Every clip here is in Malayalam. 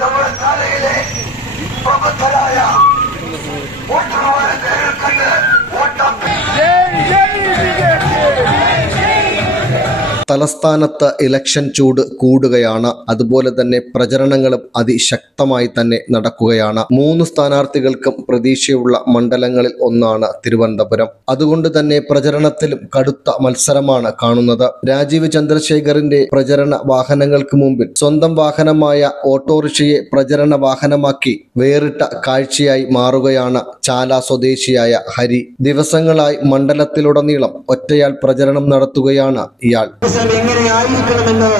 നമ്മുടെ ശാലയിലെ പ്രബുദ്ധരായ വോട്ടർമാരെ നേരിൽ കണ്ട് തലസ്ഥാനത്ത് ഇലക്ഷൻ ചൂട് കൂടുകയാണ്. അതുപോലെ തന്നെ പ്രചരണങ്ങളും അതിശക്തമായി തന്നെ നടക്കുകയാണ്. 3 സ്ഥാനാർത്ഥികൾക്കും പ്രതീക്ഷയുള്ള മണ്ഡലങ്ങളിൽ ഒന്നാണ് തിരുവനന്തപുരം. അതുകൊണ്ട് തന്നെ പ്രചരണത്തിലും കടുത്ത മത്സരമാണ് കാണുന്നത്. രാജീവ് ചന്ദ്രശേഖറിന്റെ പ്രചരണ വാഹനങ്ങൾക്ക് മുമ്പിൽ സ്വന്തം വാഹനമായ ഓട്ടോറിക്ഷയെ പ്രചരണ വാഹനമാക്കി വേറിട്ട കാഴ്ചയായി മാറുകയാണ് ചാല സ്വദേശിയായ ഹരി. ദിവസങ്ങളായി മണ്ഡലത്തിലുടനീളം ഒറ്റയാൾ പ്രചരണം നടത്തുകയാണ് ഇയാൾ. എങ്ങനെയായിരിക്കണമെന്ന്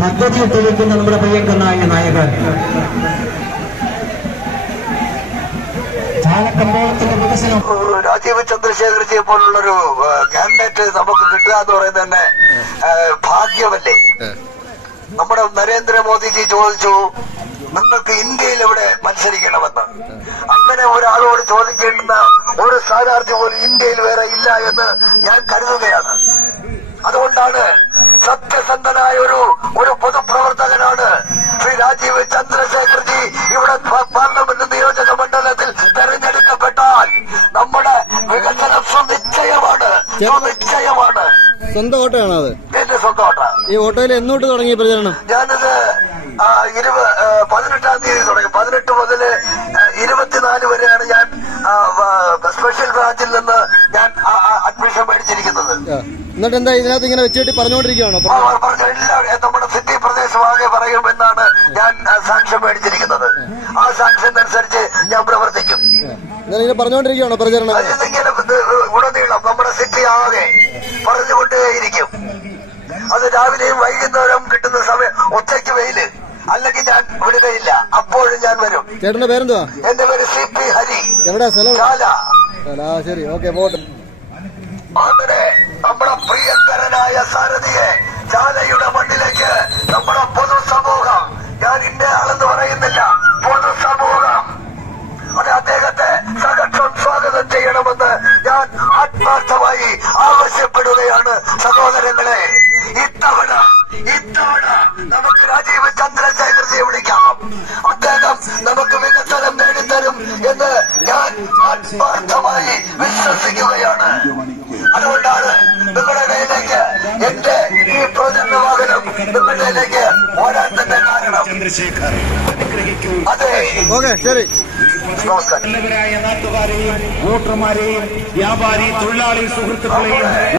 പദ്ധതി തെളിയിക്കുന്ന നമ്മുടെ പ്രിയങ്കരനായ നായകൻ ചാലക്കമ്പോളത്തിന്റെ വികസനം. രാജീവ് ചന്ദ്രശേഖർജിയെ പോലുള്ളൊരു കാൻഡിഡേറ്റ് നമുക്ക് കിട്ടുക എന്ന് പറയുന്നത് തന്നെ ഭാഗ്യമല്ലേ. നമ്മുടെ നരേന്ദ്രമോദിജി ചോദിച്ചു നിങ്ങൾക്ക് ഇന്ത്യയിൽ എവിടെ മത്സരിക്കണമെന്ന്. അങ്ങനെ ഒരാളോട് ചോദിക്കേണ്ടുന്ന ഒരു സ്ഥാനാർത്ഥി പോലും ഇന്ത്യയിൽ വേറെ ഇല്ല എന്ന് ഞാൻ കരുതുകയാണ്. അതുകൊണ്ടാണ് സത്യസന്ധനായ ഒരു പൊതുപ്രവർത്തകനാണ് ശ്രീ രാജീവ് ചന്ദ്രശേഖർജി ഇവിടെ പാർലമെന്റ് നിയോജക മണ്ഡലത്തിൽ തെരഞ്ഞെടുക്കപ്പെട്ടാൽ നമ്മുടെ വികസനം സുനിശ്ചയമാണ്. സ്വന്തം ഓട്ടോയാണോ അത്? എന്റെ സ്വന്തം ഓട്ട. ഈ ഓട്ടോയിൽ എന്നോട്ട് തുടങ്ങിയ പ്രചരണം? ഞാനിത് 18-ാം തീയതി തുടങ്ങി. 18 മുതൽ 24 വരെയാണ് ഞാൻ സ്പെഷ്യൽ ബ്രാഞ്ചിൽ നിന്ന് ഞാൻ അഡ്മിഷൻ മേടിച്ചിരിക്കുന്നത്. എന്നിട്ട് എന്താ ഇതിനകത്ത് ഇങ്ങനെ വെച്ചിട്ട് പറഞ്ഞുകൊണ്ടിരിക്കുകയാണോ? പറഞ്ഞു എല്ലാവരും നമ്മുടെ സിറ്റി പ്രദേശമാകെ പറയുമെന്നാണ് ഞാൻ സാക്ഷ്യം മേടിച്ചിരിക്കുന്നത്. ആ സാക്ഷ്യം അനുസരിച്ച് ഞാൻ പ്രവർത്തിക്കും. പറഞ്ഞുകൊണ്ടിരിക്കുകയാണോ പ്രചരണം? ഇങ്ങനെ ഉടനീളം നമ്മുടെ സിറ്റി ആകെ പറഞ്ഞുകൊണ്ടേയിരിക്കും. അത് രാവിലെയും വൈകുന്നേരം കിട്ടുന്ന സമയം. ഉച്ചയ്ക്ക് വെയില് അല്ലെങ്കിൽ ഞാൻ വിടുകയില്ല. അപ്പോഴും ഞാൻ വരും. ചേട്ടന്റെ പേരെന്തുവാ? എന്റെ പേര് CP ഹരി. എവിടെയാ സ്ഥലം? ചാല. ശരി, ഓക്കെ, പോട്ടെ. അങ്ങനെ നമ്മുടെ പ്രിയങ്കരനായ സാരഥിയെ ചാലയുടെ മണ്ണിലേക്ക് നമ്മുടെ പൊതുസമൂഹം, ഞാൻ ഇന്നയാളെന്ന് പറയുന്നില്ല, പൊതുസമൂഹം അത് അദ്ദേഹത്തെ സഹർഷം സ്വാഗതം ചെയ്യണമെന്ന് ഞാൻ ആത്മാർത്ഥമായി ആവശ്യപ്പെടുകയാണ്. സഹോദരങ്ങളെ, ഇത്തവണ നമുക്ക് രാജീവ് ചന്ദ്രശേഖർജിയെ വിളിക്കാം. അദ്ദേഹം നമുക്ക് വികസനം നേടിത്തരും എന്ന് ഞാൻ ആത്മാർത്ഥമായി വിശ്വസിക്കുകയാണ്. അതുകൊണ്ടാണ് നിങ്ങളുടെ കയ്യിലേക്ക് എന്റെ ഈ പ്രചരണ വാഹനം നിങ്ങളുടെ കയ്യിലേക്ക് വരാൻ തന്നെ കാരണം. അതെ, ശരി, നമസ്കാരം. നാട്ടുകാരെയും വോട്ടർമാരെയും വ്യാപാരി തൊഴിലാളി സുഹൃത്തുക്കളെയും